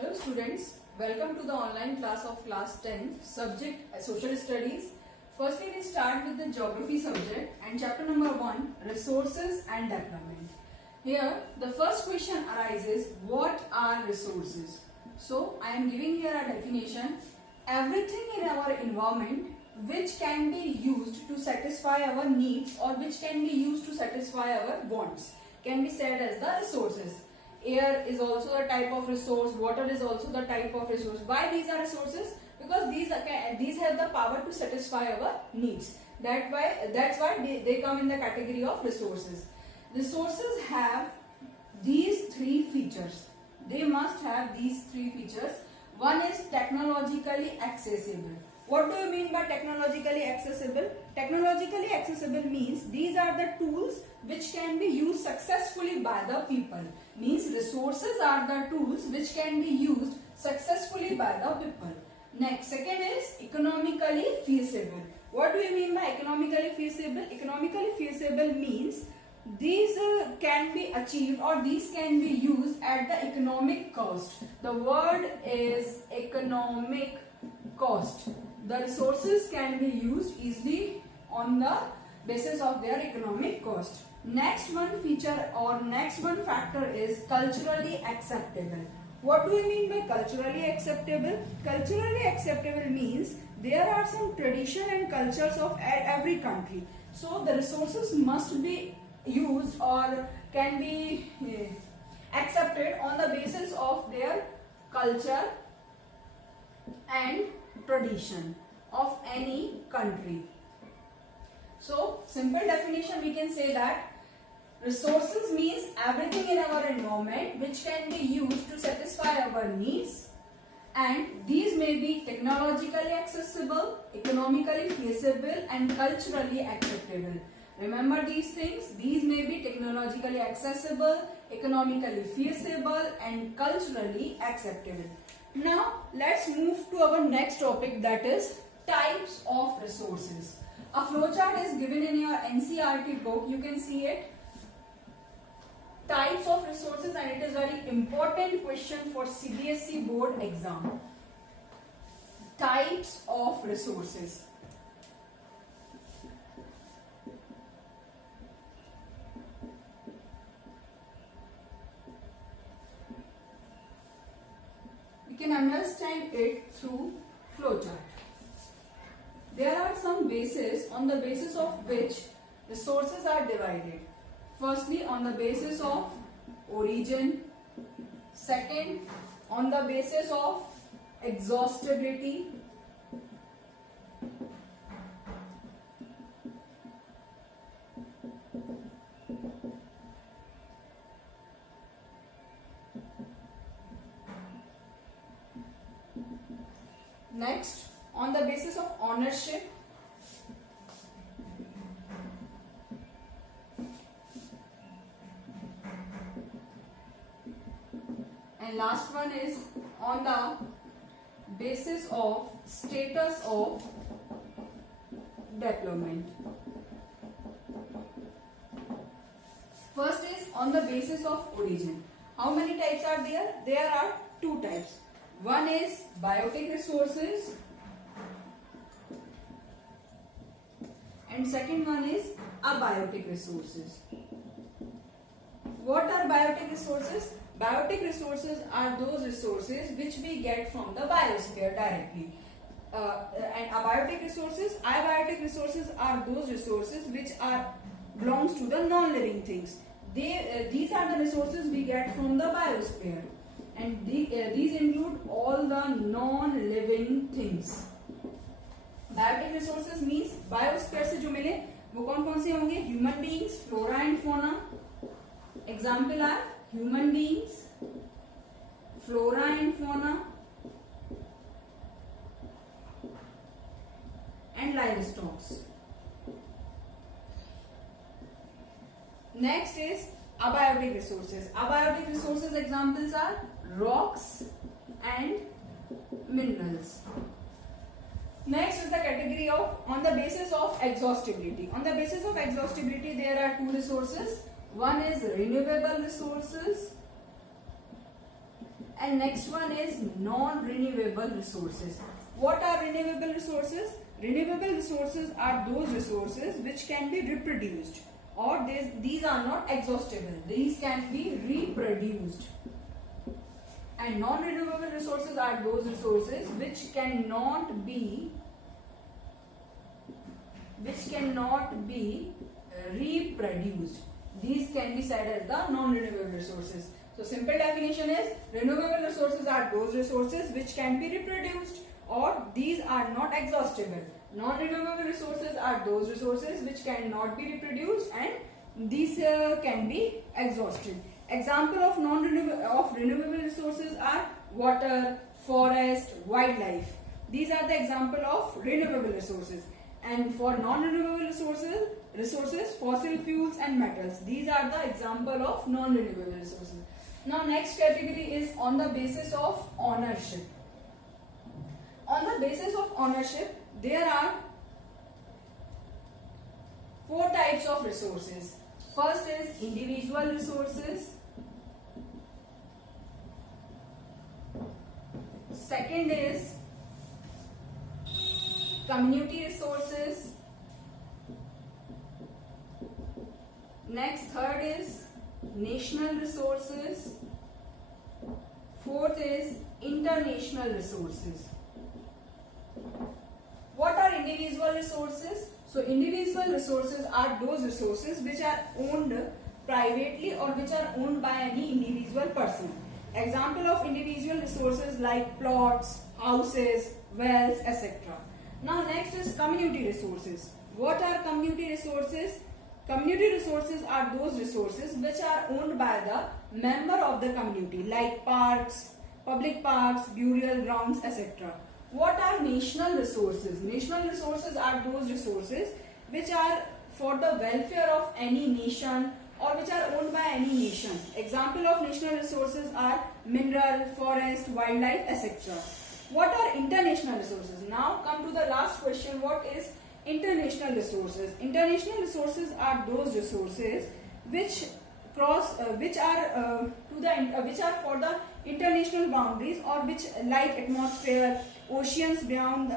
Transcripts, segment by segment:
Hello students, welcome to the online class of class 10th, subject social studies. Firstly we start with the geography subject and chapter number 1, resources and development. Here the first question arises, what are resources? So I am giving here a definition, everything in our environment which can be used to satisfy our needs or which can be used to satisfy our wants can be said as the resources. Air is also a type of resource, water is also the type of resource. Why these are resources? Because these have the power to satisfy our needs. That's why they come in the category of resources. Resources have these three features. They must have these three features. One is technologically accessible. What do you mean by technologically accessible? Technologically accessible means these are the tools which can be used successfully by the people. Means resources are the tools which can be used successfully by the people. Next, second is economically feasible. What do you mean by economically feasible? Economically feasible means these can be achieved or these can be used at the economic cost. The word is economic cost. The resources can be used easily on the basis of their economic cost. Next one feature or next one factor is culturally acceptable. What do you mean by culturally acceptable? Culturally acceptable means there are some tradition and cultures of every country. So the resources must be used or can be accepted on the basis of their culture and tradition of any country. So simple definition we can say that resources means everything in our environment which can be used to satisfy our needs, and these may be technologically accessible, economically feasible and culturally acceptable. Remember these things, these may be technologically accessible, economically feasible and culturally acceptable. Now let's move to our next topic, that is types of resources. A flowchart is given in your NCERT book, you can see it. Types of resources, and it is very important question for CBSE board exam. Types of resources. We can understand it through flowchart. There are some bases on the basis of which resources are divided. Firstly, on the basis of origin. Second, on the basis of exhaustibility. Next, on the basis of ownership. And last one is on the basis of status of development. First is on the basis of origin. How many types are there? There are two types. One is biotic resources and second one is abiotic resources. What are biotic resources? Biotic resources are those resources which we get from the biosphere directly. And abiotic resources are those resources which belongs to the non-living things. These are the resources we get from the biosphere, and these include all the non-living things. Biotic resources means biosphere से जो मिले वो कौन-कौन से होंगे? Human beings, flora and fauna. Example are human beings, flora and fauna, and livestock. Next is abiotic resources. Abiotic resources examples are rocks and minerals. Next is the category of on the basis of exhaustibility. On the basis of exhaustibility there are two resources. One is renewable resources And next one is non-renewable resources. What are renewable resources? Renewable resources are those resources which can be reproduced, or these are not exhaustible. These can be reproduced. And non-renewable resources are those resources which cannot be reproduced. These can be said as the non-renewable resources. So simple definition is, renewable resources are those resources which can be reproduced, or these are not exhaustible. Non-renewable resources are those resources which cannot be reproduced, and these can be exhausted. Example of renewable resources are water, forest, wildlife. These are the example of renewable resources. And for non-renewable resources, fossil fuels and metals. These are the example of non-renewable resources. Now next category is on the basis of ownership. On the basis of ownership, there are 4 types of resources. First is individual resources. Second is community resources. Next, third is national resources. Fourth is international resources. What are individual resources? So individual resources are those resources which are owned privately or which are owned by any individual person. Example of individual resources like plots, houses, wells, etc. Now next is community resources. What are community resources? Community resources are those resources which are owned by the member of the community, like parks, public parks, burial grounds, etc. What are national resources? National resources are those resources which are for the welfare of any nation or which are owned by any nation. Example of national resources are mineral, forest, wildlife, etc. What are international resources? Now come to the last question. What is international resources? International resources are those resources which are for the international boundaries, or which, like atmosphere, oceans beyond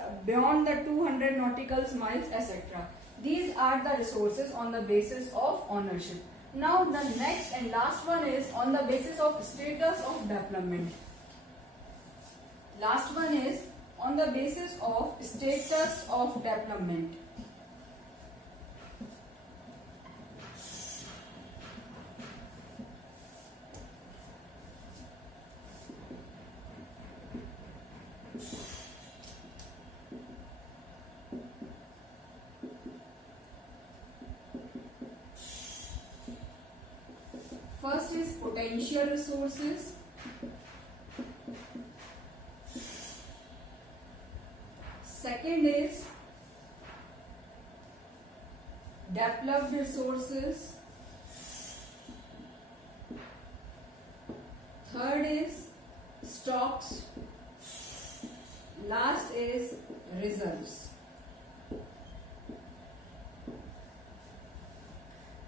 the 200 nautical miles, etc. These are the resources on the basis of ownership. Now the next and last one is on the basis of status of development. Last one is on the basis of status of development. First is potential resources. Second is developed resources. Third is stocks. Last is reserves.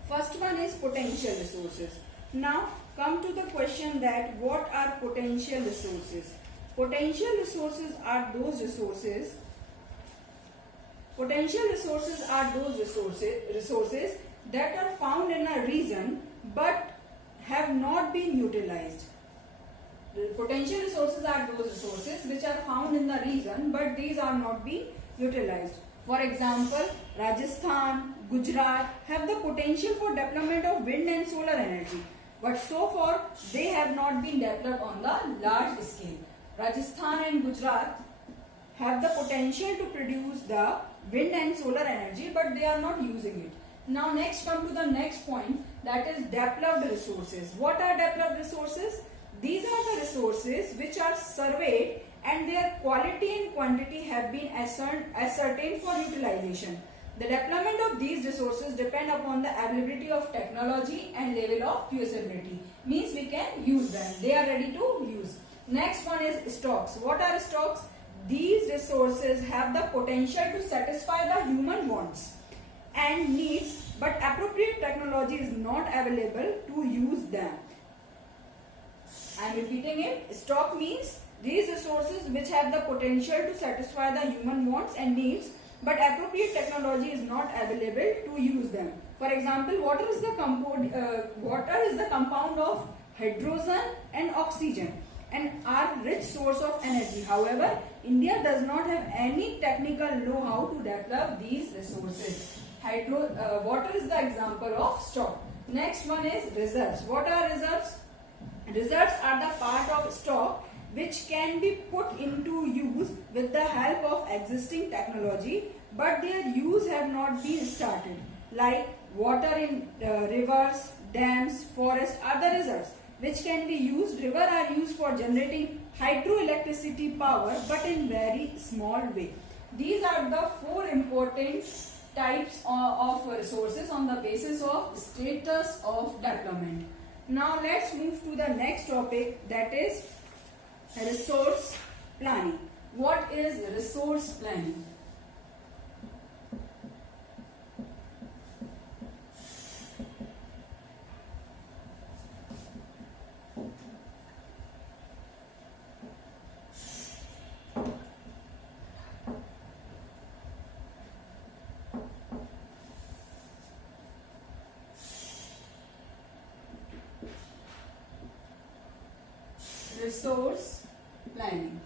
First one is potential resources. Now come to the question that what are potential resources? Potential resources are those resources. Potential resources are those resources that are found in a region but have not been utilized. Potential resources are those resources which are found in the region but these are not being utilized. For example, Rajasthan, Gujarat have the potential for development of wind and solar energy, but so far they have not been developed on the large scale. Rajasthan and Gujarat have the potential to produce the wind and solar energy, but they are not using it. Now next come to the next point, that is developed resources. What are developed resources? These are the resources which are surveyed and their quality and quantity have been ascertained for utilization. The development of these resources depend upon the availability of technology and level of usability. Means we can use them. They are ready to use. Next one is stocks. What are stocks? These resources have the potential to satisfy the human wants and needs, but appropriate technology is not available to use them. I am repeating it. Stock means these resources which have the potential to satisfy the human wants and needs, but appropriate technology is not available to use them. For example, water is the compound of hydrogen and oxygen and are rich source of energy. However, India does not have any technical know-how to develop these resources. Water is the example of stock. Next one is reserves. What are reserves? Reserves are the part of stock which can be put into use with the help of existing technology, but their use have not been started. Like water in rivers, dams, forests are the reserves which can be used. Rivers are used for generating hydroelectricity power, but in very small way. These are the 4 important types of resources on the basis of status of development. Now let's move to the next topic, that is resource planning. What is resource planning? Resource planning.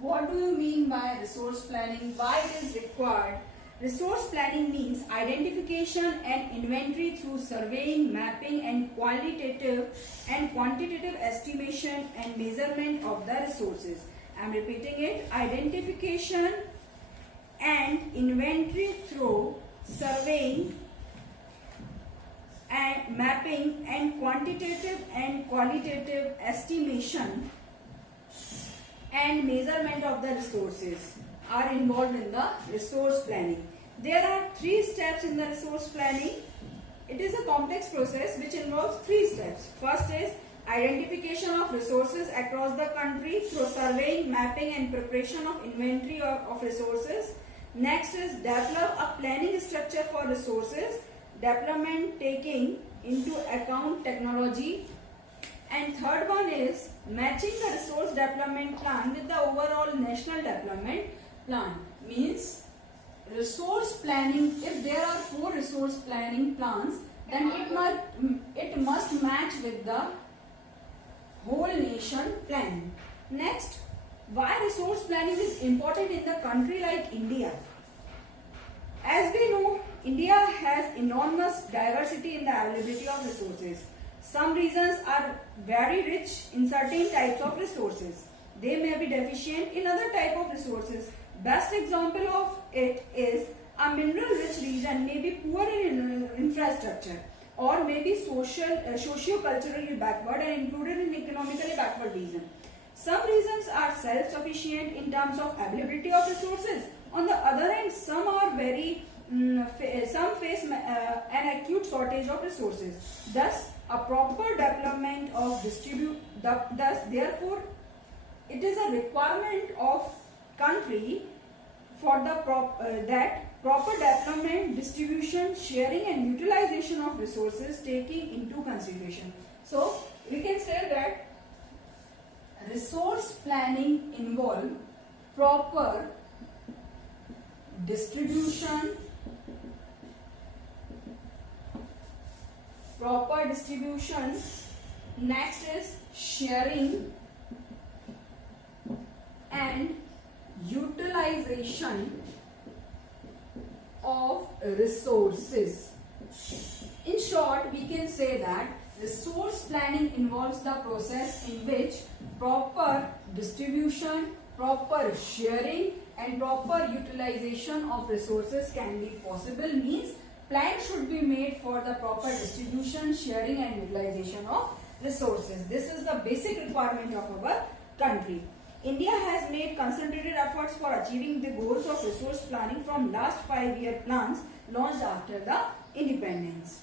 What do you mean by resource planning? Why it is required? Resource planning means identification and inventory through surveying, mapping and qualitative and quantitative estimation and measurement of the resources. I am repeating it. Identification and inventory through surveying and mapping and quantitative and qualitative estimation and measurement of the resources are involved in the resource planning. There are 3 steps in the resource planning. It is a complex process which involves 3 steps. First is identification of resources across the country through surveying, mapping and preparation of inventory of resources. Next is develop a planning structure for resources development taking into account technology. And third one is matching the resource development plan with the overall national development plan. Means resource planning, if there are 4 resource planning plans, then it must match with the whole nation plan. Next, why resource planning is important in the country like India? As we know, India has enormous diversity in the availability of resources. Some regions are very rich in certain types of resources. They may be deficient in other type of resources. Best example of it is a mineral-rich region may be poor in infrastructure or may be socio-culturally backward and included in economically backward region. Some regions are self-sufficient in terms of availability of resources. On the other hand, some are some face an acute shortage of resources. Thus, a proper development of therefore, it is a requirement of country for the proper development, distribution, sharing and utilization of resources taking into consideration. So, we can say that resource planning involve proper distribution, next is sharing and utilization of resources. In short, we can say that resource planning involves the process in which proper distribution, proper sharing and proper utilization of resources can be possible. Means plan should be made for the proper distribution, sharing and utilization of resources. This is the basic requirement of our country. India has made concentrated efforts for achieving the goals of resource planning from last 5-year plans launched after the independence.